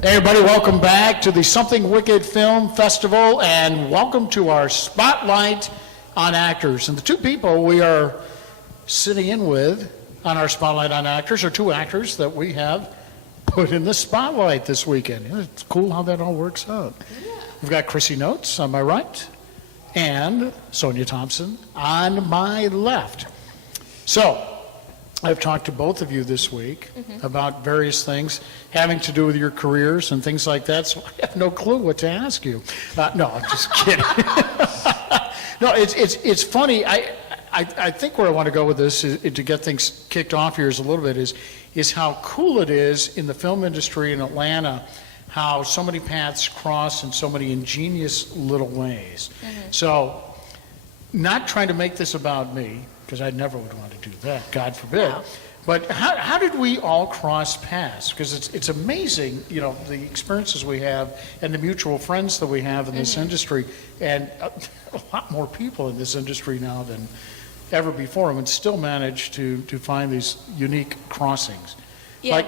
Hey everybody, welcome back to the Something Wicked Film Festival, and welcome to our Spotlight on Actors. And the two people we are sitting in with on our Spotlight on Actors are two actors that we have put in the spotlight this weekend. It's cool how that all works out. Yeah. We've got Chrissy Notes on my right and Sonia Thompson on my left. So, I've talked to both of you this week about various things having to do with your careers and things like that, so I have no clue what to ask you. No, I'm just kidding. No, it's funny. I think where I want to go with this is, to get things kicked off here is a little bit is how cool it is in the film industry in Atlanta, how so many paths cross in so many ingenious little ways. So, not trying to make this about me, because I never would want to do that, God forbid. No. But how did we all cross paths? Because it's amazing, you know, the experiences we have and the mutual friends that we have in this industry, and a lot more people in this industry now than ever before, and still manage to find these unique crossings. Yeah. Like,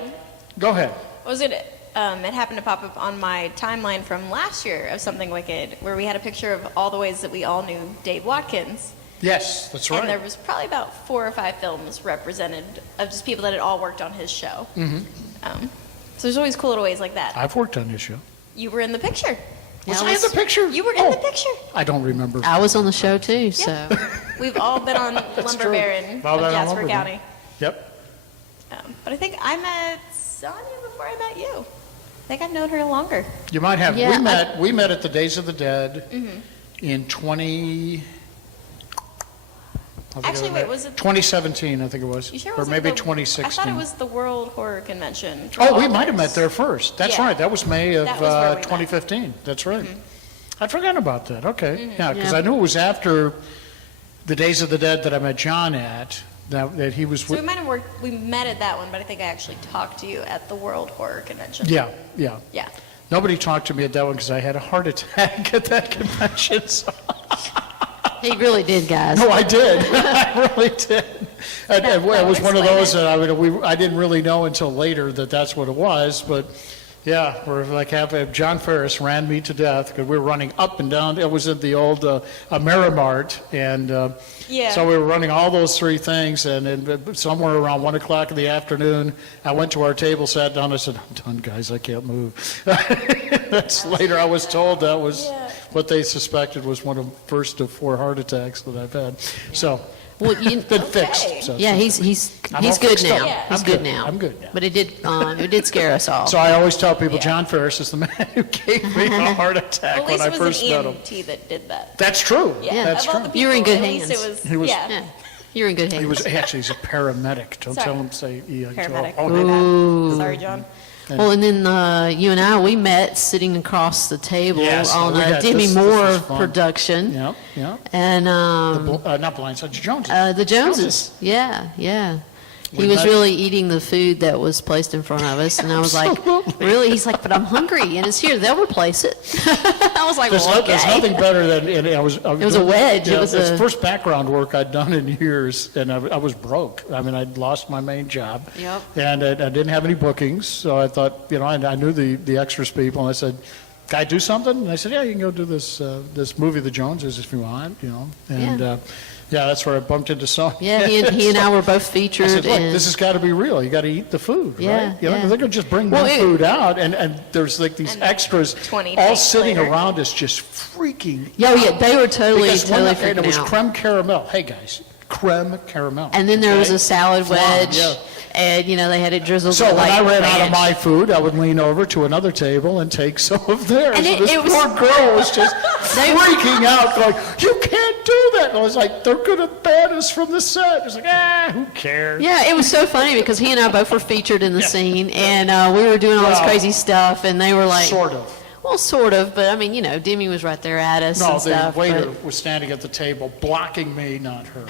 go ahead. It happened to pop up on my timeline from last year of Something Wicked, where we had a picture of all the ways that we all knew Dave Watkins. Yes, that's right. And there was probably about 4 or 5 films represented of just people that had all worked on his show. So there's always cool little ways like that. I've worked on his show. You were in the picture. Was I in the picture? You were in the picture. I don't remember. I was on the show too, so. We've all been on Lumber Baron of Jasper County. Yep. But I think I met Sonia before I met you. I think I've known her longer. You might have. Yeah, We met at the Days of the Dead in 20. Actually, wait, was it 2017? I think it was, You sure or was maybe it 2016. I thought it was the World Horror Convention. Oh, we might have met there first. That's Yeah. right. That was May of That was where we met. 2015. That's right. I'd forgotten about that. Okay, yeah, because Yeah. I knew it was after the Days of the Dead that I met John at. That he was. So we might have worked. We met at that one, but I think I actually talked to you at the World Horror Convention. Yeah. Yeah. Nobody talked to me at that one because I had a heart attack at that convention. So. He really did, guys. No, I did. I really did. And it was one of those that I didn't really know until later that that's what it was. But yeah, we're like John Ferris ran me to death because we were running up and down. It was at the old Amerimart, and so we were running all those 3 things. And then somewhere around 1 o'clock in the afternoon, I went to our table, sat down. I said, "I'm done, guys. I can't move." Later, I was told that was what they suspected was one of the first of 4 heart attacks that I've had. So. Well, Been fixed. So yeah, he's I'm all good fixed now. up. Yeah. He's I'm good good. now. I'm good now. But it did scare us all. So I always tell people John Ferris is the man who gave me a heart attack Well, at when I least first it met was him. an EMT that did that. That's true. Yeah. That's of all true. the people, You were in good at least hands. it was. He was- Yeah, you're in good hands. He was actually he's a paramedic. Don't Sorry. tell him say Paramedic. Oh, My no. bad. Sorry, John. Well, and then you and I, we met sitting across the table Yes, on we a had- Demi this Moore was fun. production. Yeah. And Not Blindside, Joneses. the Joneses. Yeah. He We was met- really eating the food that was placed in front of us, and I was like, Absolutely. really? He's like, but I'm hungry, and it's here. They'll replace it. I was like, There's, well, okay. there's nothing better than it was a wedge. Yeah, It was it's a- first background work I'd done in years, and I was broke. I mean, I'd lost my main job, Yep. and I didn't have any bookings. So I thought, I knew the extras people, and I said, "Can I do something?" And they said, "Yeah, you can go do this movie, The Joneses, if you want." And that's where I bumped into Sonia. Yeah, he and I were both featured. I said, "Look, and this has got to be real. You got to eat the food, Yeah, right? yeah. They're going to just bring Well, the food out, and there's like these And then extras 20 all takes sitting later. around us, just freaking. Yeah, they were totally Because and it freaking was out. creme caramel. Hey guys, creme caramel. And then there was okay? a salad Flan, wedge, yeah. and they had it drizzled So with when I ran out of ranch. my food, I would lean over to another table and take some of theirs. And So this it was- poor girl was just They- freaking out, going, "You can't do that!" And I was like, "They're going to ban us from the set." It's like, who cares? Yeah, it was so funny because he and I both were featured in the scene, and we were doing all this Well, crazy stuff, and they were like, Sort of. well, sort of, but I mean, Demi was right there at us No, and the stuff. waiter but- was standing at the table, blocking me, not her.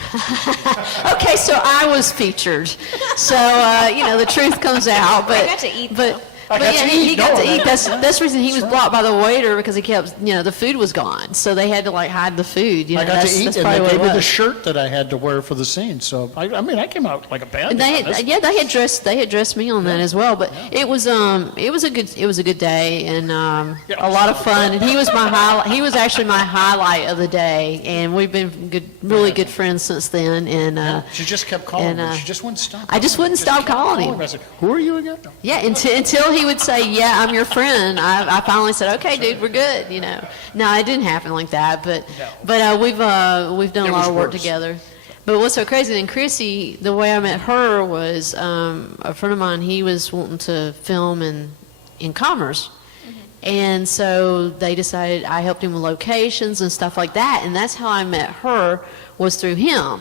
Okay, so I was featured. So, the truth comes out. But, I got to eat, but, though. I But got yeah, to he eat. got No, to eat. That's the reason he was right. blocked by the waiter, because he kept, the food was gone. So they had to like hide the food. I got that's, to eat, that's and probably they what gave it me the was. shirt that I had to wear for the scene. So I mean, I came out like a bandit. And they on this. had, they had dressed me on that as well. But it was a good day, and a lot of fun. And he was my highlight. He was actually my highlight of the day, and we've been really good friends since then. And She just kept calling and, me. She just wouldn't stop. I just wouldn't stop kept calling him. me. I said, "Who are you again?" No. Yeah, until he would say, "Yeah, I'm your friend." I finally said, "Okay, dude, we're good." No, it didn't happen like that, but we've done It a lot was of work worse. together. But what's so crazy, then Chrissy, the way I met her was a friend of mine. He was wanting to film in Commerce, and so they decided I helped him with locations and stuff like that, and that's how I met her, was through him.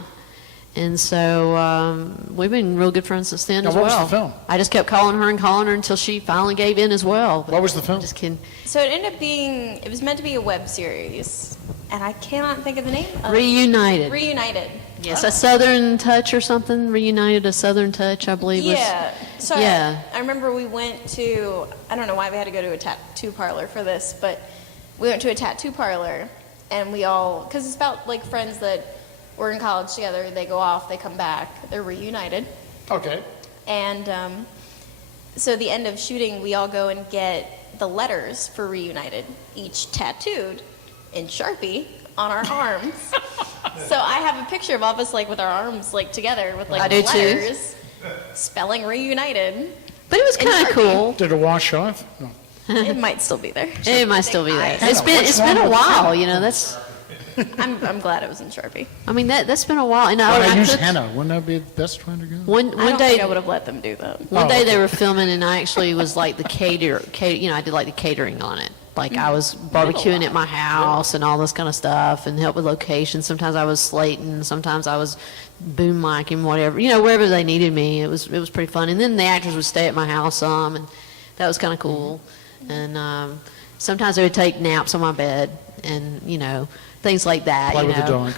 And so we've been real good friends since then Now, as what was well. the film? I just kept calling her until she finally gave in as well. What was the film? Just kidding. So it ended up being, it was meant to be a web series, and I cannot think of the name of it. Reunited. Reunited. Yes, a Southern Touch or something. Reunited, a Southern Touch, I believe. Yeah. So Yeah. I remember we went to, I don't know why we had to go to a tattoo parlor for this, but we went to a tattoo parlor, and we all, because it's about like friends that were in college together, they go off, they come back, they're reunited. Okay. And so the end of shooting, we all go and get the letters for Reunited, each tattooed in Sharpie on our arms. So I have a picture of all of us like with our arms like together with like I do too. letters spelling Reunited. But it was In kind of Sharpie. cool. Did it wash off? No. It might still be there. It might still be there. Hannah, It's been what's it's been wrong a with while, Hannah? That's. I'm glad it was in Sharpie. I mean that's been a while. And Why not I use took- henna? Wouldn't that be the best way to go? One I don't day think I would have let them do that. One Oh, day okay. they were filming, and I actually was like the I did like the catering on it. Like I was barbecuing at my house and all this kind of stuff, and help with locations. Sometimes I was slating, sometimes I was boom micing, whatever, wherever they needed me. It was pretty fun. And then the actors would stay at my house some, and that was kind of cool. And sometimes they would take naps on my bed, and things like that. Play with the dog.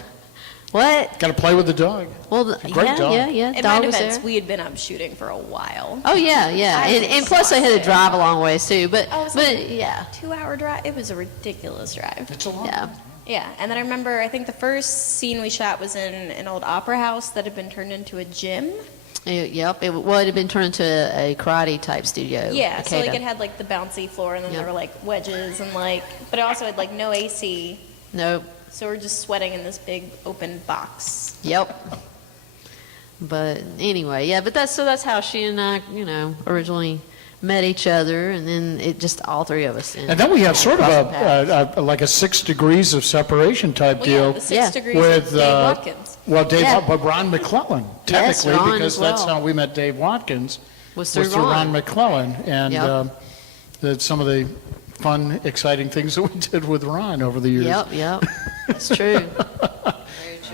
What? Got to play with the dog. Well, Great dog. yeah. In my Dog was defense, there. we had been up shooting for a while. Oh yeah, I was and plus they had to exhausted. drive a long ways too. But Oh, was but it? yeah, 2-hour drive. It was a ridiculous drive. It's a lot. yeah. Yeah, and then I remember, I think the first scene we shot was in an old opera house that had been turned into a gym. Yep. It had been turned into a karate type studio. Yeah, a so like Kata. it had like the bouncy floor, and then Yep. there were like wedges, and like, but it also had like no AC, Nope. so we're just sweating in this big open box. Yep. But anyway, yeah. But that's how she and I, originally met each other, and then it just all three of us. And then we have sort crossed of paths. like a 6 degrees of separation type Well, yeah, deal the 6 Yeah. degrees with of Dave Watkins. Dave, Yeah. but Ron McClellan Yes, technically, Ron because as that's well. how we met Dave Watkins Was was through through Ron. Ron McClellan, and Yep. some of the fun, exciting things that we did with Ron over the years. Yep. It's true.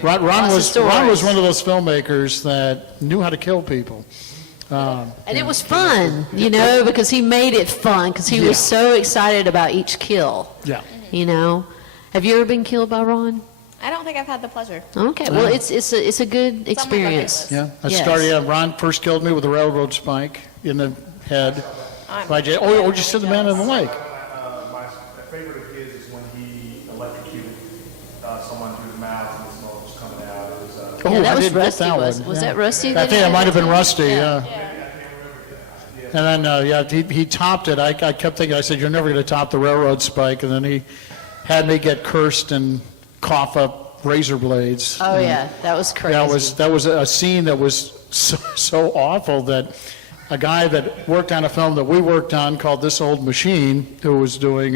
Ron Lots of was stories. one of those filmmakers that knew how to kill people. And it was fun, because he made it fun, because he Yeah. was so excited about each kill. Yeah. Have you ever been killed by Ron? I don't think I've had the pleasure. Okay, well, it's a good It's on my bucket experience. list. Yeah, I Yes. started. Ron first killed me with a railroad spike in the head. I'm Or just hit the man in the lake. My favorite of his is when he electrocuted someone through the mouth and the smoke was coming out. It was Oh, Yeah, that I was didn't get Rusty. that Was one. Yeah. that Rusty? I that think it did might have been too? Rusty. Yeah. And then he topped it. I kept thinking. I said, "You're never going to top the railroad spike." And then he had me get cursed and cough up razor blades. Oh yeah, that was crazy. That was a scene that was so awful that a guy that worked on a film that we worked on called This Old Machine, who was doing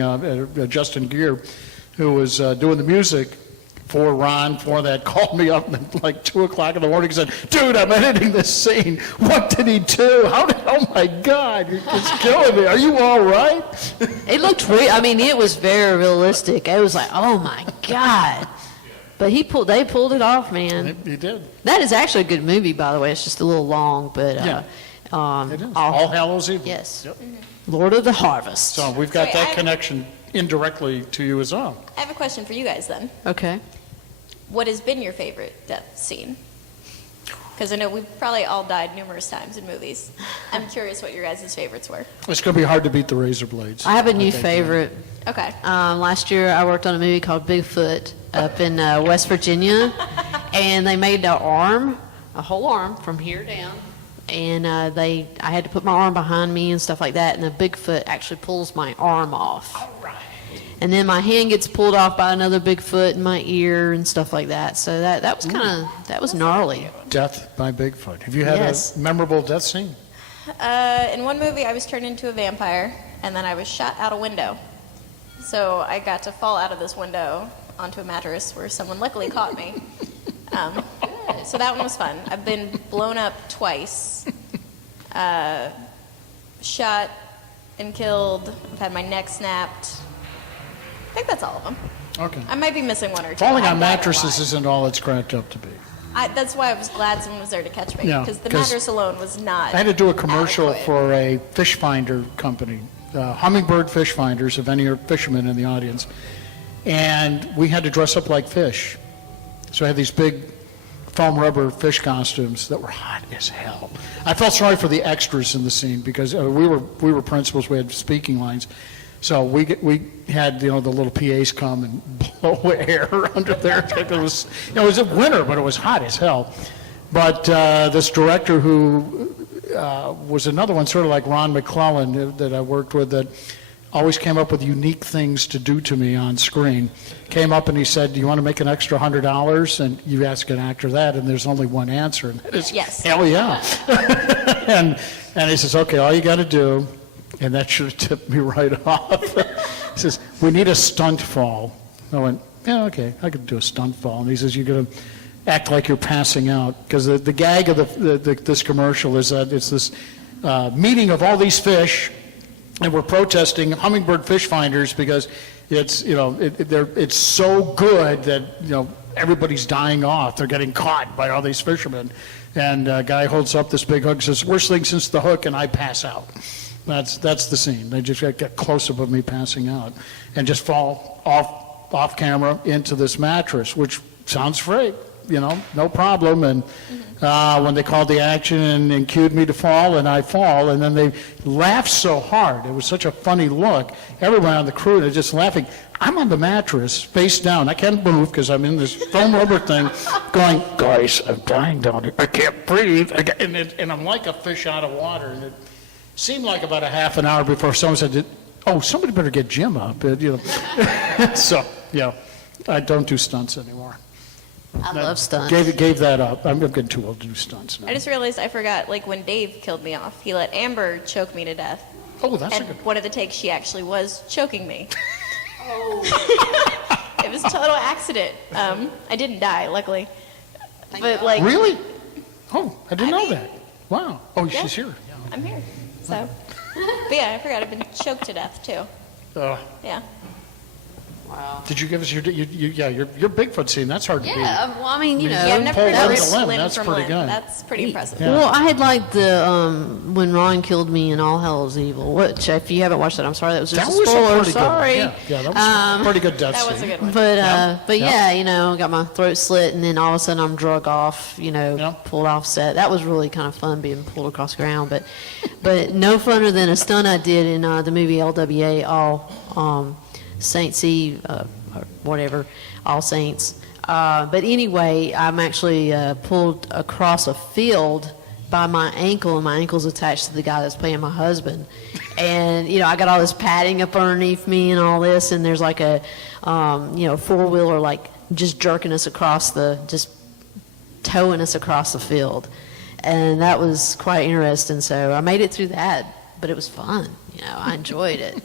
Justin Gear, who was doing the music for Ron for that, called me up at like 2 o'clock in the morning and said, "Dude, I'm editing this scene. What did he do? Oh my God, it's killing me. Are you all right?" It looked real. I mean, it was very realistic. It was like, oh my God. But they pulled it off, man. He did. That is actually a good movie, by the way. It's just a little long, but Yeah. It is. All- All Hallows Eve. yes, Yep. Lord of the Harvest. So we've got Wait, that I- connection indirectly to you as well. I have a question for you guys then. Okay. What has been your favorite death scene? Because I know we've probably all died numerous times in movies. I'm curious what your guys' favorites were. It's going to be hard to beat the razor blades. I have a new think, favorite. Okay. Last year, I worked on a movie called Bigfoot up in West Virginia, and they made an arm, a whole arm from here down, and I had to put my arm behind me and stuff like that, and the Bigfoot actually pulls my arm off. All right. And then my hand gets pulled off by another Bigfoot in my ear and stuff like that. So that was kind of, that was gnarly. Death by Bigfoot. Have you had Yes. a memorable death scene? In one movie, I was turned into a vampire, and then I was shot out a window. So I got to fall out of this window onto a mattress where someone luckily caught me. So that one was fun. I've been blown up twice, shot and killed. I've had my neck snapped. I think that's all of them. Okay. I might be missing one or two. Falling I've on died a mattresses lot. isn't all it's cracked up to be. That's why I was glad someone was there to catch me, Yeah, because the 'cause mattress alone was not I had to do a commercial adequate. for a fish finder company, Hummingbird Fish Finders, if any are fishermen in the audience. And we had to dress up like fish. So I had these big foam rubber fish costumes that were hot as hell. I felt sorry for the extras in the scene because we were principals, we had speaking lines. So we had, the little PAs come and blow air under there. It was winter, but it was hot as hell. But this director who was another one, sort of like Ron McClellan that I worked with, that always came up with unique things to do to me on screen, came up and he said, do you want to make an extra $100? And you ask an actor that, and there's only one answer, and that is, Yes. hell yeah. and he says, okay, all you got to do, and that should have tipped me right off. He says, we need a stunt fall. I went, yeah, okay, I could do a stunt fall. And he says, you're going to act like you're passing out. Because the gag of this commercial is that it's this meeting of all these fish, and we're protesting Hummingbird Fish Finders because it's, it's so good that, everybody's dying off. They're getting caught by all these fishermen. And a guy holds up this big hook and says, worst thing since the hook, and I pass out. That's the scene. They just get close-up of me passing out and just fall off camera into this mattress, which sounds great, no problem. And when they called the action and cued me to fall, and I fall, and then they laughed so hard. It was such a funny look. Everyone on the crew, they're just laughing. I'm on the mattress, face down. I can't move because I'm in this foam rubber thing going, guys, I'm dying down here. I can't breathe. And I'm like a fish out of water. And it seemed like about a half an hour before someone said, oh, somebody better get Jim up. So, yeah, I don't do stunts anymore. I love stunts. Gave that up. I'm getting too old to do stunts now. I just realized I forgot, when Dave killed me off, he let Amber choke me to death. Oh, that's And a good one of the takes, she actually was choking me. It was a total accident. I didn't die, luckily. But Really? Oh, I didn't know mean- that. Wow. Oh, Yeah. she's here. I'm here. So, but yeah, I forgot I've been choked to death too. Yeah. Wow. Did you give us your Bigfoot scene? That's hard to beat. Yeah, well, I mean, Yeah, I've never pulled been limb ripped to limb, limb that's from pretty limb. good. That's pretty impressive. Yeah. Well, I had liked the when Ron killed me in All Hell's Evil, which if you haven't watched it, I'm sorry, that was just That a was a spoiler. pretty Sorry. good one. Yeah, that was a pretty good death That was a scene. good one. But Yeah. yeah, got my throat slit, and then all of a sudden I'm drug off, Yeah. pulled off set. That was really kind of fun being pulled across the ground, but no funner than a stunt I did in the movie LWA, All Saints Eve, or whatever, All Saints. But anyway, I'm actually pulled across a field by my ankle, and my ankle's attached to the guy that's playing my husband. And, I got all this padding up underneath me and all this, and there's like a, four-wheeler just jerking us across just towing us across the field. And that was quite interesting. So I made it through that, but it was fun. I enjoyed it.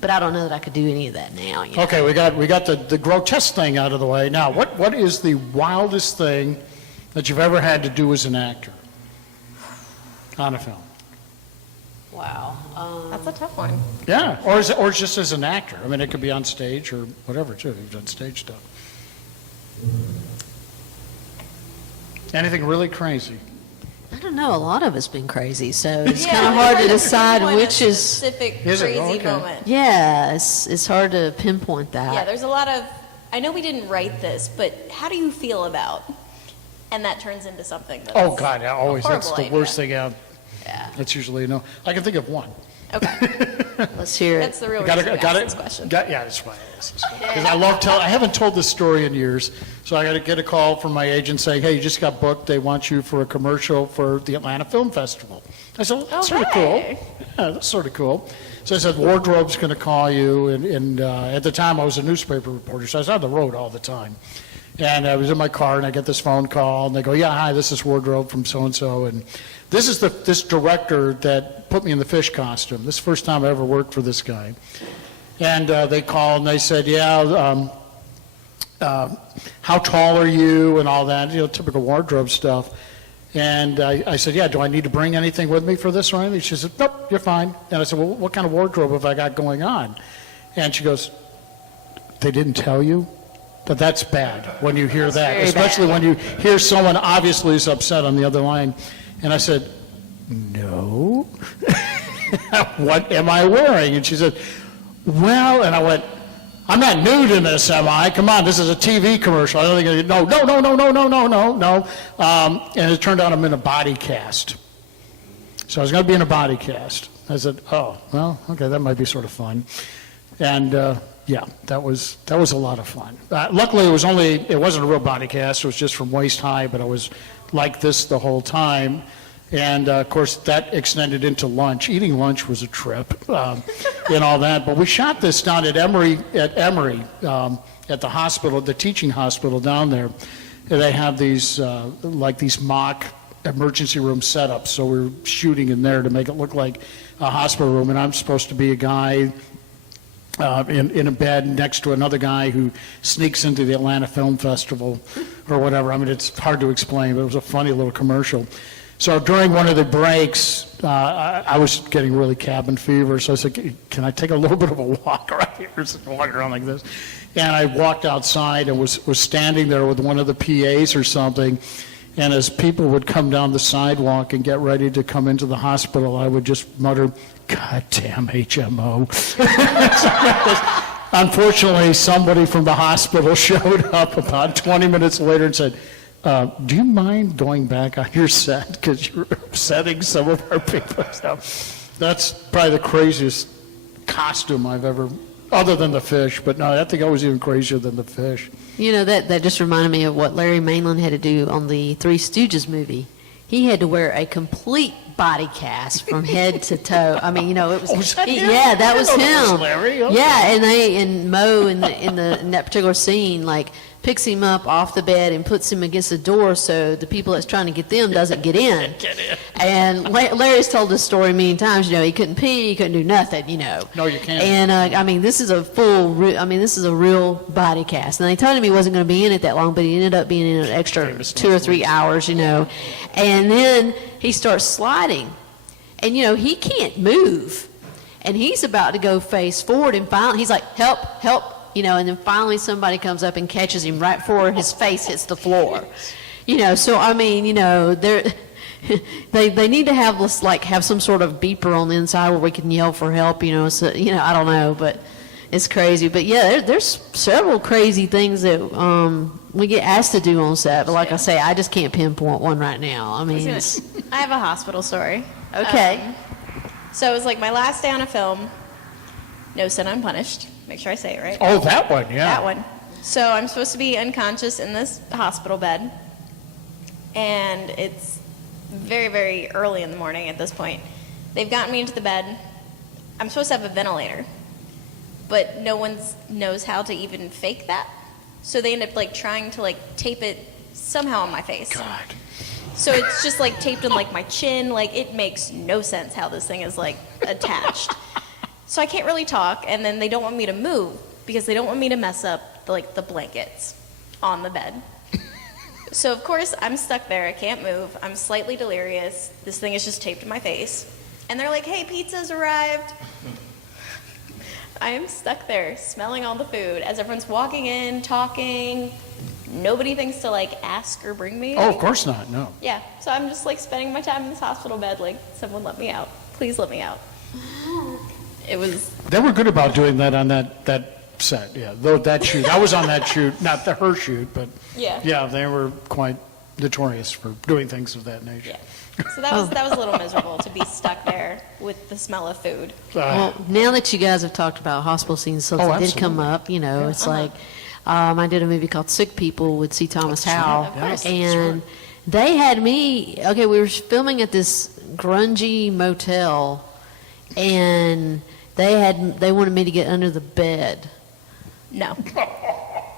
But I don't know that I could do any of that now. Okay, we got the grotesque thing out of the way. Now, what is the wildest thing that you've ever had to do as an actor on a film? Wow. That's a tough one. Yeah, or just as an actor. I mean, it could be on stage or whatever too. You've done stage stuff. Anything really crazy? I don't know. A lot of it's been crazy, so it's Yeah, kind of hard to it's decide pinpoint a which is. specific Is it? crazy Oh, okay. moment. Yeah, it's hard to pinpoint that. Yeah, there's a lot of. I know we didn't write this, but how do you feel about and that turns into something that's Oh, God, yeah, always, a that's horrible the worst idea. thing out. Yeah. That's usually, no, I can think of one. Okay, Let's hear that's it. the real Got reason it, we got asked it. this question. Yeah, that's why I asked this one. Because I love telling, I haven't told this story in years, so I got to get a call from my agent saying, hey, you just got booked, they want you for a commercial for the Atlanta Film Festival. I said, well, that's sort of cool. hey. Yeah, that's sort of cool. So I said, wardrobe's going to call you, and at the time I was a newspaper reporter, so I was on the road all the time. And I was in my car, and I get this phone call, and they go, yeah, hi, this is Wardrobe from so-and-so, and this is this director that put me in the fish costume. This is the first time I ever worked for this guy. And they called, and they said, yeah, how tall are you, and all that, typical wardrobe stuff. And I said, yeah, do I need to bring anything with me for this or anything? She said, nope, you're fine. And I said, well, what kind of wardrobe have I got going on? And she goes, they didn't tell you? But that's bad when you hear that, very especially when you hear someone obviously is upset on the other line. And I said, no. What am I wearing? And she said, well, and I went, I'm not nude in this, am I? Come on, this is a TV commercial. I don't think, no. And it turned out I'm in a body cast. So I was going to be in a body cast. I said, oh, well, okay, that might be sort of fun. And yeah, that was a lot of fun. Luckily, it wasn't a real body cast. It was just from waist high, but I was like this the whole time. And of course, that extended into lunch. Eating lunch was a trip and all that. But we shot this down at Emory, at the hospital, the teaching hospital down there. And they have these these mock emergency room setups. So we were shooting in there to make it look like a hospital room. And I'm supposed to be a guy in a bed next to another guy who sneaks into the Atlanta Film Festival or whatever. I mean, it's hard to explain, but it was a funny little commercial. So during one of the breaks, I was getting really cabin fever, so I said, can I take a little bit of a walk around here? Just walk around like this. And I walked outside and was standing there with one of the PAs or something, and as people would come down the sidewalk and get ready to come into the hospital, I would just mutter, God damn HMO. Unfortunately, somebody from the hospital showed up about 20 minutes later and said, do you mind going back on your set because you're upsetting some of our people? So that's probably the craziest costume I've ever, other than the fish, but no, I think I was even crazier than the fish. That just reminded me of what Larry Mainland had to do on the Three Stooges movie. He had to wear a complete body cast from head to toe. I mean, it was, was that him? yeah, that was I didn't know that him. was Larry. Okay. Yeah, and Mo in that particular scene, like, picks him up off the bed and puts him against the door so the people that's trying to get them doesn't get in. And Larry's told this story many times. He couldn't pee, he couldn't do nothing. No, you can't. And I mean, this is a real body cast. And they told him he wasn't going to be in it that long, but he ended up being in an extra 2 or 3 hours. And then he starts sliding, and he can't move, and he's about to go face forward, and finally he's like, help, help. And then finally somebody comes up and catches him right before his face hits the floor. So I mean, they need to have some sort of beeper on the inside where we can yell for help. So I don't know, but it's crazy. But yeah, there's several crazy things that we get asked to do on set. But like I say, I just can't pinpoint one right now. I mean, I have a hospital story. okay. So it was like my last day on a film. No Sin Unpunished. Make sure I say it right. Oh, that one, yeah. That one. So I'm supposed to be unconscious in this hospital bed, and it's very, very early in the morning at this point. They've gotten me into the bed. I'm supposed to have a ventilator, but no one knows how to even fake that. So they end up trying to tape it somehow on my face. God. So it's just taped in my chin. It makes no sense how this thing is attached. So I can't really talk, and then they don't want me to move because they don't want me to mess up the blankets on the bed. So of course I'm stuck there. I can't move. I'm slightly delirious. This thing is just taped to my face, and they're like, "Hey, pizza's arrived." I am stuck there smelling all the food as everyone's walking in, talking. Nobody thinks to ask or bring me. Oh, of course not, no. Yeah. So I'm just spending my time in this hospital bed. Someone let me out. Please let me out. It was. They were good about doing that on that set, yeah. Though that shoot, I was on that shoot, not her shoot, but Yeah. yeah, they were quite notorious for doing things of that nature. Yeah. So that was a little miserable to be stuck there with the smell of food. Well, now that you guys have talked about hospital scenes, so Oh, it did come absolutely. up, you know, it's like, I did a movie called Sick People with C. Thomas Howell. Of course. And they had me, okay, we were filming at this grungy motel, and they wanted me to get under the bed. No.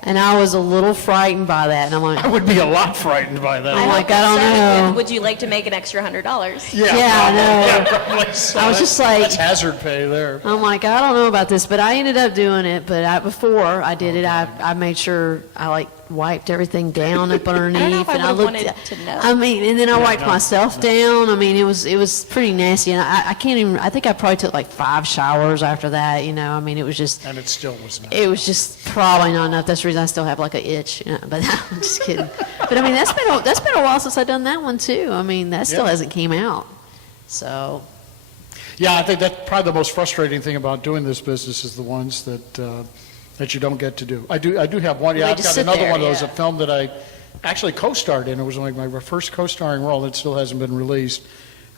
And I was a little frightened by that, and I'm like, I would be a lot frightened by that. I'm like, hope I don't that know. Would you like to make an extra $100? Yeah, I know. Yeah, probably so. I was just like- That's hazard pay there. I'm like, I don't know about this, but I ended up doing it. But before I did it, I made sure I like wiped everything down up underneath. I don't know if I and would've looked. wanted to know. I mean, and then I wiped no, myself down. I mean, it was pretty nasty, and I can't even. I think I probably took like 5 showers after that. You know, I mean, it was just. And it still was not. It was just probably not enough. That's the reason I still have like an itch. You know, but I'm just kidding. But I mean, that's been a while since I've done that one too. I mean, that still Yeah. hasn't came out. So. Yeah, I think that's probably the most frustrating thing about doing this business is the ones that you don't get to do. I do have one. Yeah, Wait I've to got sit another there, one of those, yeah. a film that I actually co-starred in. It was like my first co-starring role. It still hasn't been released,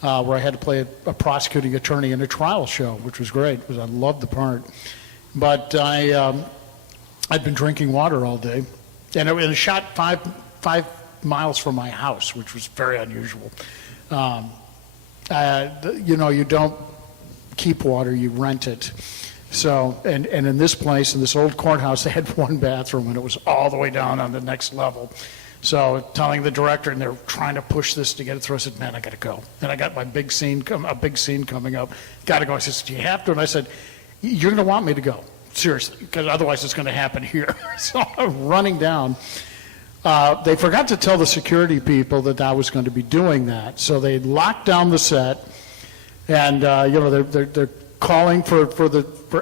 where I had to play a prosecuting attorney in a trial show, which was great because I loved the part. But I'd been drinking water all day, and it was shot 5 miles from my house, which was very unusual. You know, you don't keep water, you rent it. So, and in this place, in this old courthouse, they had one bathroom, and it was all the way down on the next level. So, telling the director, and they're trying to push this to get it through, I said, man, I got to go. And I got my big scene coming up. Got to go. I said, do you have to? And I said, you're going to want me to go, seriously, because otherwise it's going to happen here. So I'm running down. They forgot to tell the security people that I was going to be doing that. So they locked down the set, and you know, they're calling for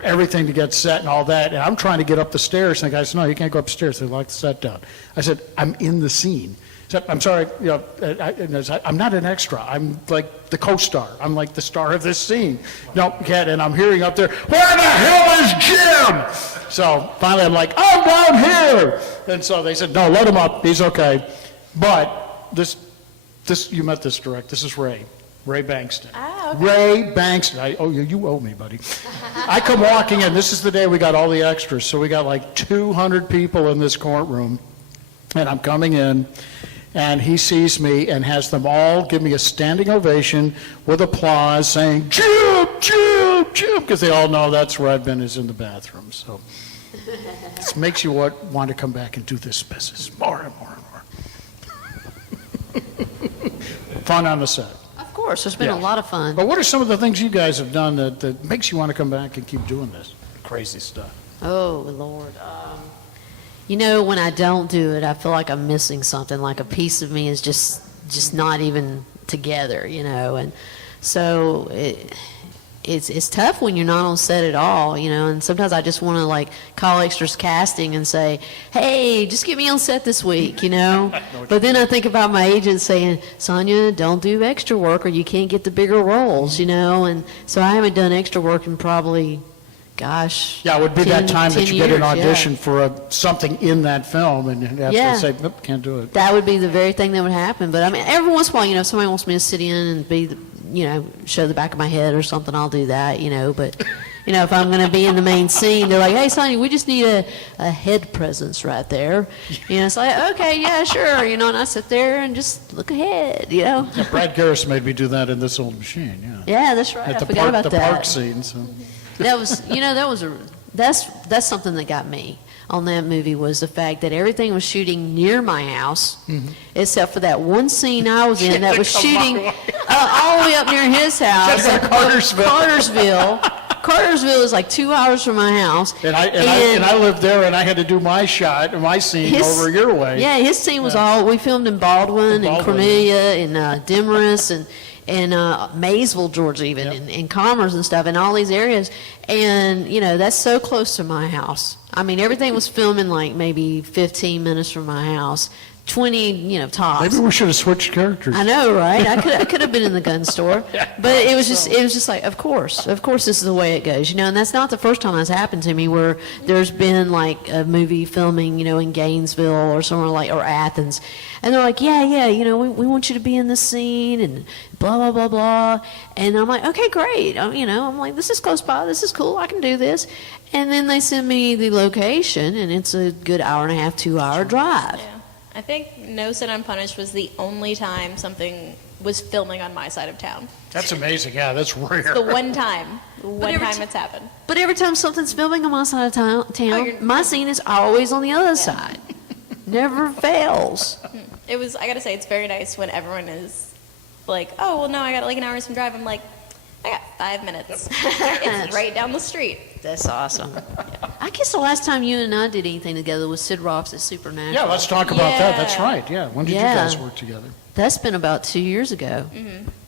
everything to get set and all that. And I'm trying to get up the stairs, and the guy said, no, you can't go upstairs. They locked the set down. I said, I'm in the scene. I said, I'm sorry, you know, I'm not an extra. I'm like the co-star. I'm like the star of this scene. No, you can't. And I'm hearing up there, where the hell is Jim? So finally I'm like, I'm down here. And so they said, no, let him up. He's okay. But this you met this director. This is Ray Bankston. Ah, okay. Ray Bankston. You owe me, buddy. I come walking in. This is the day we got all the extras. So we got like 200 people in this courtroom. And I'm coming in, and he sees me and has them all give me a standing ovation with applause saying, Jim, Jim, Jim, because they all know that's where I've been, is in the bathroom. So this makes you want to come back and do this business more and more and more. Fun on the set. Of course, there's been Yeah. a lot of fun. But what are some of the things you guys have done that makes you want to come back and keep doing this crazy stuff? Oh, Lord. You know, when I don't do it, I feel like I'm missing something. Like a piece of me is just not even together, you know. And so it's tough when you're not on set at all, you know. And sometimes I just want to like call extras casting and say, hey, just get me on set this week, you know. But then I think about my agent saying, Sonia, don't do extra work or you can't get the bigger roles, you know. And so I haven't done extra work in probably, gosh. Yeah, it would be that 10 time that 10 you get an years, yeah. audition for something in that film, and you have Yeah. to say, nope, can't do it. That would be the very thing that would happen. But I mean, every once in a while, you know, if somebody wants me to sit in and be, you know, show the back of my head or something, I'll do that, you know. But, you know, if I'm going to be in the main scene, they're like, hey, Sonia, we just need a head presence right there. You know, it's like, okay, yeah, sure. You know, and I sit there and just look ahead, you know. Yeah, Brad Garris made me do that in This Old Machine, yeah. Yeah, that's right. At I the forgot park, about the that. park scene, so. That was, you know, that's something that got me on that movie was the fact that everything was shooting near my house, except for that one scene I was in that was shooting all the way up near his house. Just in Cartersville. Cartersville is like 2 hours from my house. And I lived there, and I had to do my scene over your way. Yeah, his scene was all, we filmed in Baldwin and Cornelia and Demorest and Maysville, Georgia, even, Yep. and Commerce and stuff, and all these areas. And, you know, that's so close to my house. I mean, everything was filming like maybe 15 minutes from my house. 20, tops. Maybe we should have switched characters. I know, right? I could have been in the gun store, but it was just like, of course, this is the way it goes, and that's not the first time that's happened to me, where there's been like a movie filming, in Gainesville or somewhere or Athens, and they're like, yeah, we want you to be in this scene and blah blah blah blah, and I'm like, okay, great, I'm like, this is close by, this is cool, I can do this, and then they send me the location, and it's a good hour and a half, 2-hour drive. Yeah. I think No Sin Unpunished was the only time something was filming on my side of town. That's amazing. Yeah, that's rare. The one time every it's happened. But every time something's filming on my side of town, my scene is always on the other side. Never fails. It was, I gotta say, it's very nice when everyone is like, oh, well, no, I got like an hour and some drive. I'm like, I got 5 minutes. It's right down the street. That's awesome. I guess the last time you and I did anything together was Sid Roth's at Supernatural. Yeah, let's talk about that. That's Yeah. right. Yeah. When did you guys work together? That's been about 2 years ago.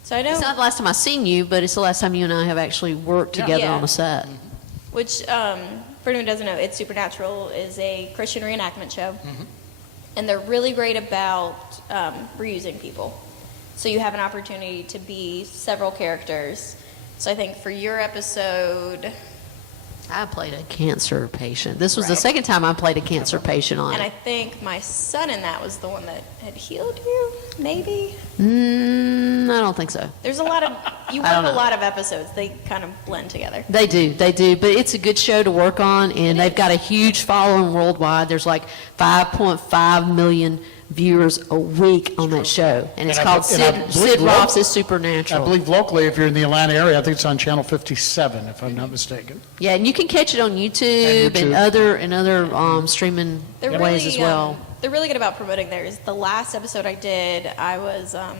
So I know, It's not the last time I've seen you, but it's the last time you and I have actually worked together Yeah. on a set. which, for anyone who doesn't know, It's Supernatural is a Christian reenactment show. And they're really great about reusing people. So you have an opportunity to be several characters. So I think for your episode, I played a cancer patient. This was the Right. second time I played a cancer patient on and I it. think my son in that was the one that had healed you, maybe? I don't think so. There's a lot of, you I don't work a know. lot of episodes. They kind of blend together. They do, but it's a good show to work on, and they've got a huge following worldwide. There's like 5.5 million viewers a week on that show, and it's And I called be- and I Sid believe Roth's is I Supernatural. believe locally, if you're in the Atlanta area, I think it's on channel 57, if I'm not mistaken. Yeah, and you can catch it on YouTube and YouTube. other streaming They're ways really, as well. they're really good about promoting theirs. The last episode I did, I was, I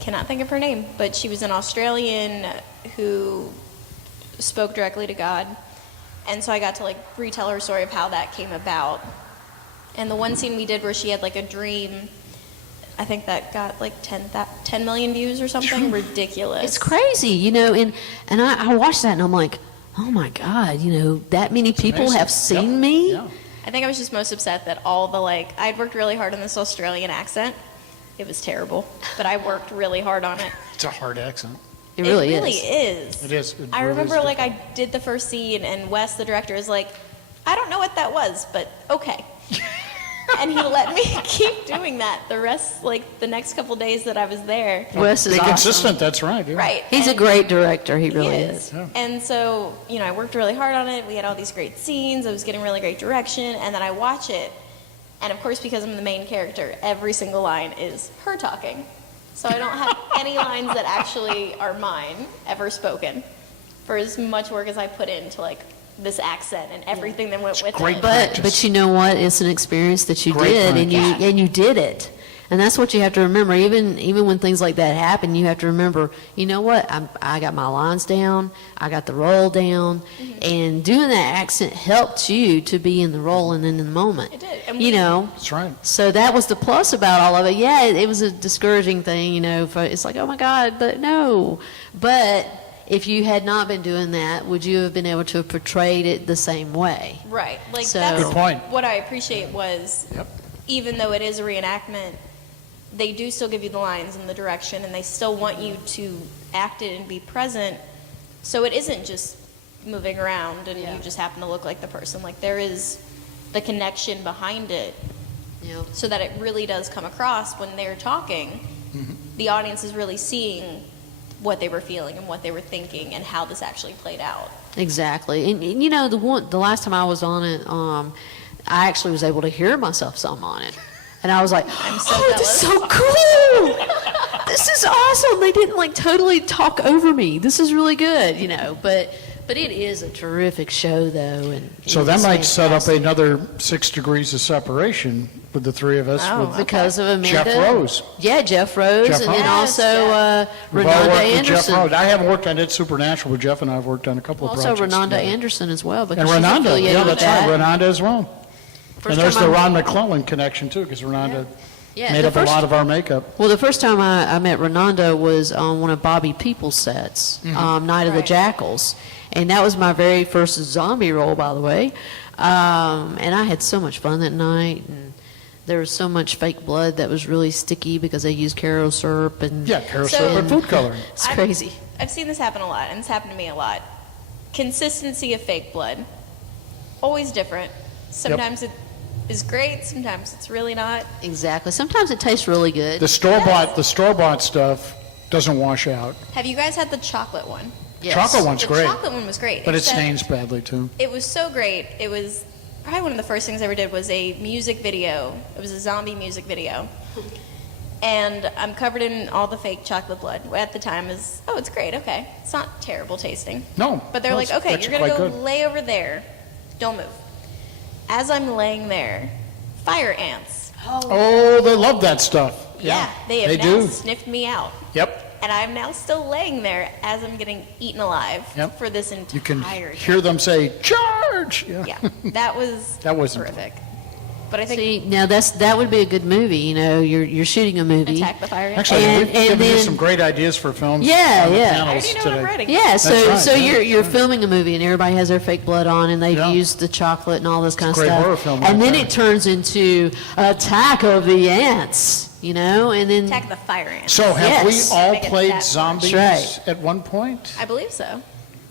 cannot think of her name, but she was an Australian who spoke directly to God. And so I got to like retell her story of how that came about. And the one scene we did where she had like a dream, I think that got like 10 million views or something. Ridiculous. It's crazy, and I watched that and I'm like, oh my God, that many people amazing. have seen Yep. me? Yeah. I think I was just most upset that all the I'd worked really hard on this Australian accent. It was terrible, but I worked really hard on it. It's a hard accent. It really is. It is. It I really remember is I did the first scene and Wes, the director, is like, I don't know what that was, but okay. And he let me keep doing that the rest, the next couple days that I was there. Wes is Be awesome. consistent, that's right. Yeah. Right. He's a and great director, he really he is. Yeah. And so, I worked really hard on it. We had all these great scenes. I was getting really great direction. And then I watch it. And of course, because I'm the main character, every single line is her talking. So I don't have any lines that actually are mine ever spoken for as much work as I put into this accent and everything that went with great it. But you know what? It's an experience that you Great did, and practice. you did it. And that's what you have to remember. Even when things like that happen, you have to remember, you know what? I got my lines down. I got the role down. And doing that accent helped you to be in the role and in the moment. It did. And That's right. So that was the plus about all of it. Yeah, it was a discouraging thing, it's like, oh my God, but no. But if you had not been doing that, would you have been able to have portrayed it the same way? Right. So- That's Good point. what I appreciate was, Yep. even though it is a reenactment, they do still give you the lines and the direction, and they still want you to act it and be present. So it isn't just moving around and you just happen to look like the person. There is the connection behind it, Yeah. so that it really does come across when they're talking. The audience is really seeing what they were feeling and what they were thinking and how this actually played out. Exactly. And the last time I was on it, I actually was able to hear myself some on it. And I was like, I'm so oh, this is so jealous. cool. This is awesome. They didn't totally talk over me. This is really good, But it is a terrific show, though. And So it that is might set up fantastic. another 6 degrees of separation with the three of us. Oh, with Because of Amanda. Jeff Rose. Yeah, Jeff Rose. Jeff and then Rose. also We've all Renanda worked with Jeff Anderson. Rose. I haven't worked on It Supernatural, but Jeff and I have worked on a couple of Also projects. Renanda together. Anderson as well. And Because she's Renanda, affiliated yeah, with that's that. right, Renanda as well. First And there's time the I- Ron McClellan connection too, because Renanda Yeah, made the up first- a lot of our makeup. Well, the first time I met Renanda was on one of Bobby Peoples' sets, Night of the Right. Jackals. And that was my very first zombie role, by the way. And I had so much fun that night. And there was so much fake blood that was really sticky because they used Karo syrup and Yeah, carousel and food coloring. it's crazy. I've seen this happen a lot, and it's happened to me a lot. Consistency of fake blood, always different. Sometimes it is great, sometimes it's really not. Exactly. Sometimes it tastes really good. The store-bought stuff doesn't wash out. Have you guys had the chocolate one? Yes. Chocolate one's The great, chocolate one was great. but it except stains badly too. It was so great. It was probably one of the first things I ever did was a music video. It was a zombie music video. And I'm covered in all the fake chocolate blood. At the time is, oh, it's great, okay. It's not terrible tasting. No. But they're no, like, it's okay, actually you're going to quite go good. lay over there. Don't move. As I'm laying there, fire ants. Oh, they love that stuff. Yeah, they have they now do. sniffed me out. Yep. And I'm now still laying there as I'm getting eaten alive Yep. for this entire You can time. hear them say, "Charge!" Yeah, that was That wasn't horrific. But I think See, now that would be a good movie. You know, you're shooting a movie. Attack the Fire Ants. Actually, And- we've given and you then- some great ideas for films. Yeah, on the yeah. I panels already know what I'm today. writing. Yeah, so That's right, so yeah, you're filming a movie and everybody has their fake blood on and they've Yeah. used the chocolate and all this kind of great stuff. horror film and right then there. it turns into Attack of the Ants, you know, and then Attack the Fire Ants. So have Yes. we all Make it played that zombies That's at one point? I believe so.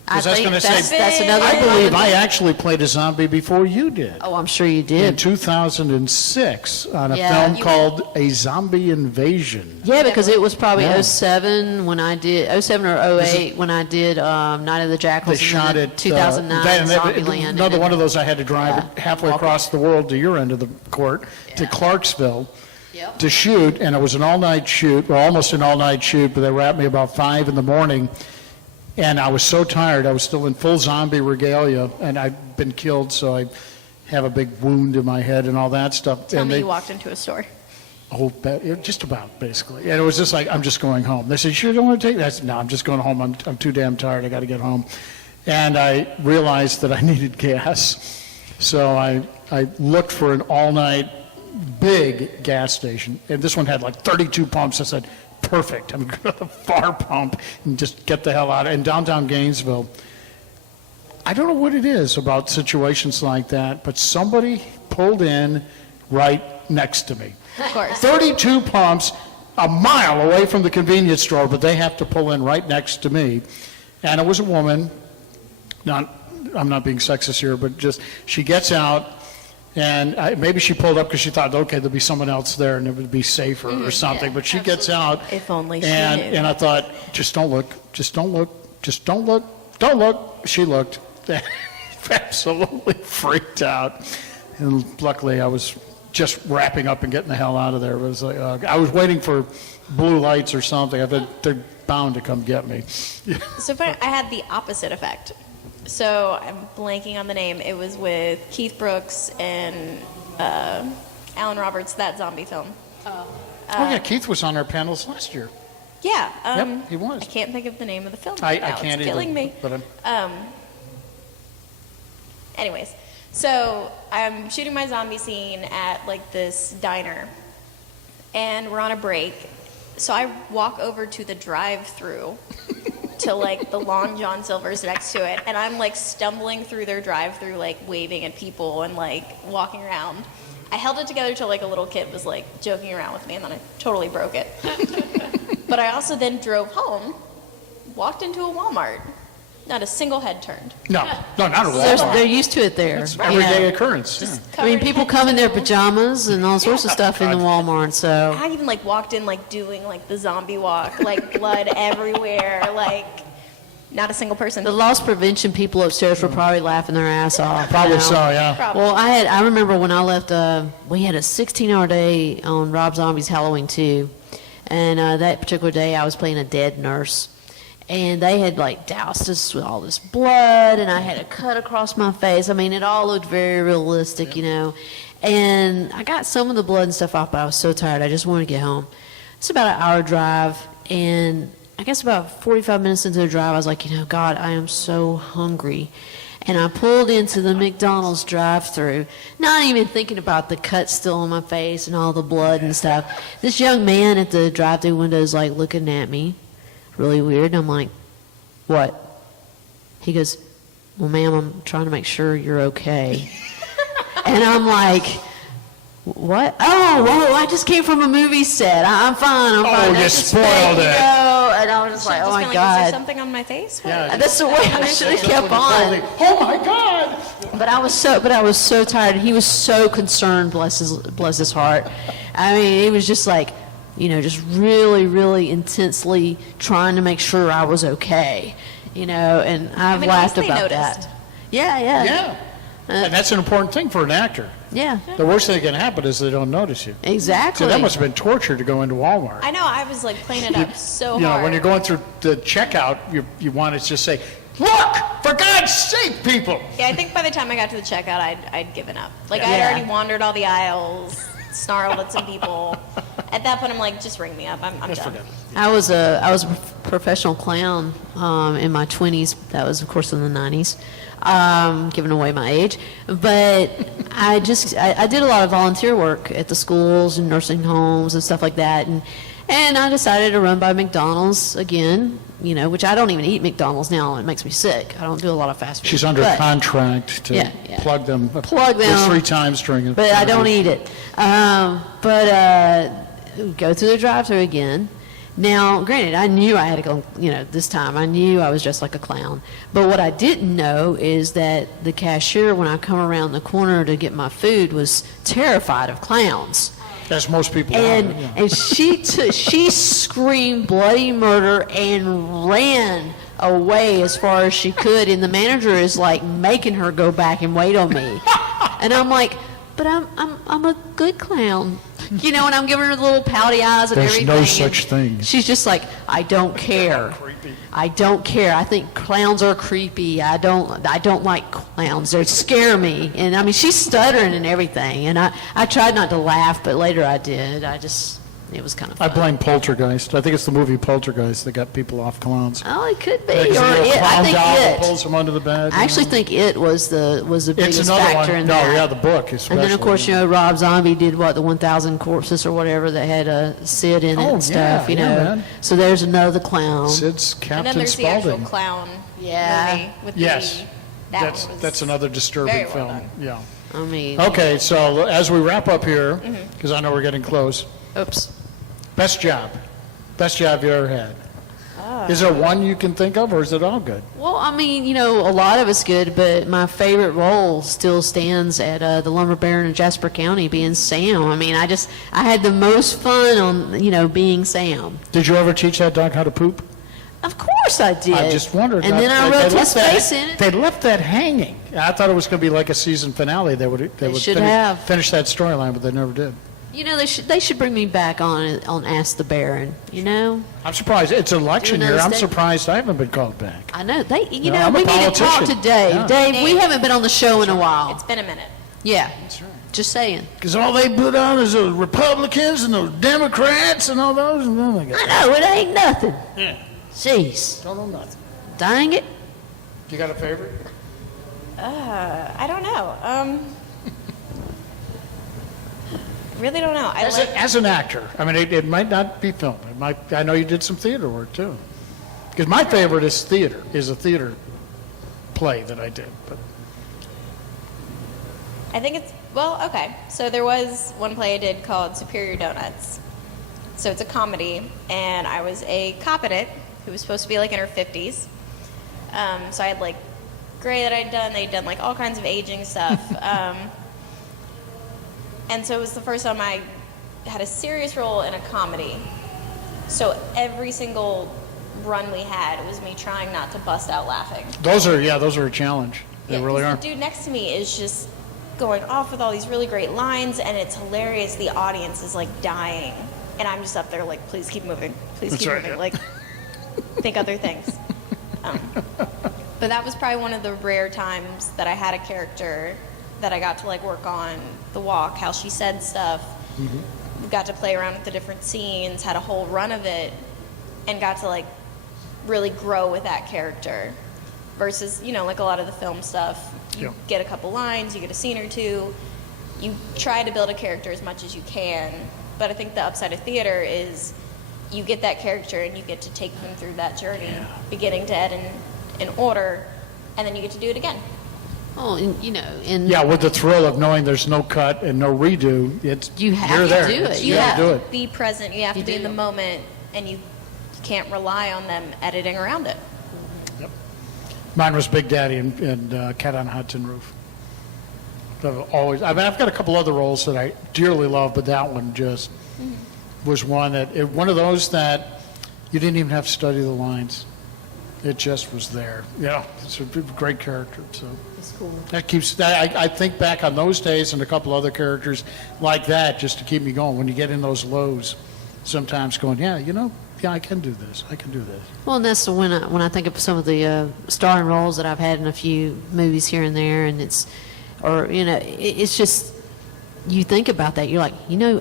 I was think gonna say- that's another. I believe I actually played a zombie before you did. Oh, I'm sure you In did. 2006 on a Yeah. film called A Zombie Invasion. Yeah, because it was probably Yeah. 07 when I did 07 or 08 when I did Night of the Jackals. They shot and then it. 2009 Zombieland. Another one of those I had to drive halfway across the world to your end of the court to Clarksville Yep. to shoot, and it was an all-night shoot, or almost an all-night shoot, but they wrapped me about 5 in the morning, and I was so tired. I was still in full zombie regalia, and I'd been killed, so I have a big wound in my head and all that stuff. Tell and me they, you walked into a store. just about, basically. And it was just like, I'm just going home. They said, you sure don't want to take that? I said, no, I'm just going home. I'm too damn tired. I got to get home. And I realized that I needed gas. So I looked for an all-night big gas station. And this one had like 32 pumps. I said, perfect. I'm going to go to the far pump and just get the hell out. In downtown Gainesville, I don't know what it is about situations like that, but somebody pulled in right next to me. Of course. 32 pumps a mile away from the convenience store, but they have to pull in right next to me. And it was a woman, I'm not being sexist here, but just, she gets out, and maybe she pulled up because she thought, okay, there'll be someone else there and it would be safer or something, but she gets out. If only she and, knew. And I thought, just don't look, just don't look, just don't look, don't look. She looked, absolutely freaked out. And luckily I was just wrapping up and getting the hell out of there. It was like, I was waiting for blue lights or something. I thought they're bound to come get me. So funny, I had the opposite effect. So I'm blanking on the name. It was with Keith Brooks and Alan Roberts, that zombie film. Oh yeah, Keith was on our panels last year. Yeah. Yep, he was. I can't think of the name of the film. I right now. can't it's either. killing me. But Anyways, so I'm shooting my zombie scene at like this diner, and we're on a break. So I walk over to the drive-through to like the Long John Silver's next to it, and I'm like stumbling through their drive-through, like waving at people and like walking around. I held it together till like a little kid was like joking around with me, and then I totally broke it. But I also then drove home, walked into a Walmart. Not a single head turned. no, not at They're all. used to it there. It's you everyday know. occurrence. Yeah. I mean, Covered people head come in their to toe. pajamas and all sorts of stuff in the Walmart, so. I even like walked in like doing like the zombie walk, like blood everywhere, like not a single person. The loss prevention people upstairs were probably laughing their ass off. Probably you know. so, yeah. Probably. Well, I remember when I left, we had a 16-hour day on Rob Zombie's Halloween 2, and that particular day I was playing a dead nurse, and they had like doused us with all this blood, and I had a cut across my face. I mean, it all looked very realistic, you know, and I got some of the blood and stuff off, but I was so tired, I just wanted to get home. It's about an hour drive, and I guess about 45 minutes into the drive, I was like, you know, God, I am so hungry. And I pulled into the McDonald's drive-thru, not even thinking about the cut still on my face and all the blood and stuff. This young man at the drive-thru window is like looking at me, really weird. And I'm like, what? He goes, well, ma'am, I'm trying to make sure you're okay. And I'm like, What? Oh, whoa, I just came from a movie set. I'm fine. I'm fine. you That's just spoiled fake, it. You know? And I was just like, Should've oh just my been like, is there God. something on my face? What? Yeah. That's the way I should have kept on. Oh my God! But I was so tired. He was so concerned, bless his heart. I mean, he was just like, just really, really intensely trying to make sure I was okay, and I've mean, at laughed least they about noticed. that. Yeah. Yeah. And that's an important thing for an actor. Yeah, The worst thing that can happen is they don't notice you. exactly. So that must have been torture to go into Walmart. I know, I was like playing it up so You hard. know, when you're going through the checkout, you want to just say, look, for God's sake, people! Yeah, I think by the time I got to the checkout, I'd given up. Like, Yeah. I'd already wandered all the aisles, snarled at some people. At that point, I'm like, just ring me up. I'm Just done. forget it. I was a professional clown in my 20s. That was, of course, in the 90s. Giving away my age, but I did a lot of volunteer work at the schools and nursing homes and stuff like that, and I decided to run by McDonald's again, which I don't even eat McDonald's now, and it makes me sick. I don't do a lot of fast food. She's under but- contract to Yeah. plug them Plug them. 3 times during but I don't eat it. Go through the drive-thru again. Now, granted, I knew I had to go, this time. I knew I was dressed like a clown. But what I didn't know is that the cashier, when I come around the corner to get my food, was terrified of clowns. As most people are. And she screamed bloody murder and ran away as far as she could, and the manager is like making her go back and wait on me. And I'm like, but I'm a good clown. And I'm giving her the little pouty eyes and There's everything. no and such thing. She's just like, I don't care. I don't care. I think clowns are creepy. I don't like clowns. They scare me. And I mean, she's stuttering and everything. And I tried not to laugh, but later I did. It was kind of I fun. blame Poltergeist. I think it's the movie Poltergeist that got people off clowns. Oh, it could be. Yeah, 'cause Or the little it. I clown think doll that it. pulls them under the bed. I actually think it was the it's biggest another factor one. in No, that. yeah, the book especially. And then, of course, Rob Zombie did the 1,000 Corpses or whatever that had Sid in it Oh, and stuff, yeah, yeah, man. So there's another clown. Sid's And Captain then there's the actual Spaulding. clown Yeah. movie with Yes. the... That's one was that's another very disturbing well film. done. Yeah. I mean, Okay, so as we wrap up here, Mm-hmm. because I know we're getting close, oops. best job you ever had. Is there one you can think of, or is it all good? Well, I mean, a lot of it's good, but my favorite role still stands at the Lumber Baron in Jasper County, being Sam. I mean, I had the most fun on, being Sam. Did you ever teach that dog how to poop? Of course I did. I just wondered. And then I They wrote left his that- face in it. They left that hanging. I thought it was going to be like a season finale. They would should have. finish that storyline, but they never did. They should bring me back on Ask the Baron, I'm surprised. It's election Do year. another I'm statement. surprised I haven't been called back. I know. I'm a We need to talk politician. to Dave. Yeah. Dave, we haven't been on the show in a while. It's been a minute. Yeah. Just saying. Because all they put on is those Republicans and those Democrats and all those. And oh my God. I know, it ain't nothing. Yeah. Jeez. Don't know nothing. Dang it. You got a favorite? I don't know. Really don't know. As an actor, I mean, it might not be film. It might. I know you did some theater work too. Because my favorite is a theater play that I did. But I think it's, well, okay. So there was one play I did called Superior Donuts. So it's a comedy, and I was a cop in it who was supposed to be like in her 50s. So I had like gray that I'd done. They'd done like all kinds of aging stuff. And so it was the first time I had a serious role in a comedy. So every single run we had, it was me trying not to bust out laughing. those are a challenge. They Yeah, really 'cause are. The dude next to me is just going off with all these really great lines, and it's hilarious. The audience is like dying, and I'm just up there like, please keep moving, please That's keep right, moving, yeah. like think other things. But that was probably one of the rare times that I had a character that I got to like work on the walk, how she said stuff. We got to play around with the different scenes, had a whole run of it, and got to like really grow with that character. Versus, like a lot of the film stuff, you Yeah. get a couple lines, you get a scene or two, you try to build a character as much as you can. But I think the upside of theater is you get that character and you get to take them through that journey, beginning to end in order, and then you get to do it again. Oh, and, you know, and Yeah, with the thrill of knowing there's no cut and no redo, it's, You have you're to there. do it. It's- You You have gotta do to it. be present. You have You to be in do. the moment, and you can't rely on them editing around it. Mine was Big Daddy and Cat on Hudson Roof. I've always, I mean, I've got a couple other roles that I dearly love, but that one just was one one of those that you didn't even have to study the lines. It just was there. Yeah, it's a great character, so. it's cool. That keeps, I think back on those days and a couple other characters like that, just to keep me going. When you get in those lows, sometimes going, yeah, I can do this, I can do this. Well, and that's when I think of some of the starring roles that I've had in a few movies here and there, and it's just, you think about that, you're like,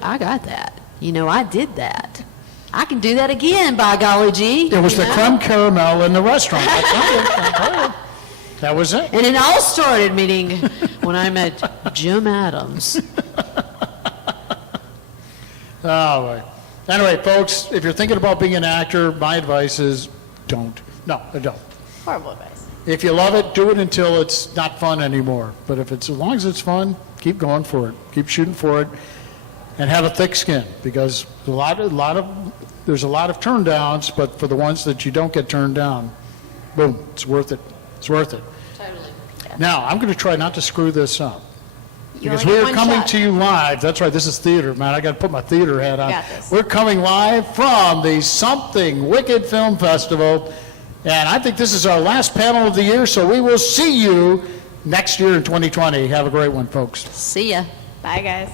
I got that. I did that. I can do that again, by golly gee. It was you the know? creme caramel in the restaurant. I tell you. That was it. And it all started meeting when I met Jim Adams. Oh, boy. Anyway, folks, if you're thinking about being an actor, my advice is don't. No, don't. Horrible advice. If you love it, do it until it's not fun anymore. But as long as it's fun, keep going for it. Keep shooting for it, and have a thick skin, because there's a lot of turn downs, but for the ones that you don't get turned down, boom, it's worth it. It's worth it. Totally. Now, I'm going to try not to screw this up. You Because only we get are one coming shot. to you live. That's right, this is theater, man. I got to put my theater hat on. Got this. We're coming live from the Something Wicked Film Festival. And I think this is our last panel of the year, so we will see you next year in 2020. Have a great one, folks. See ya. Bye, guys.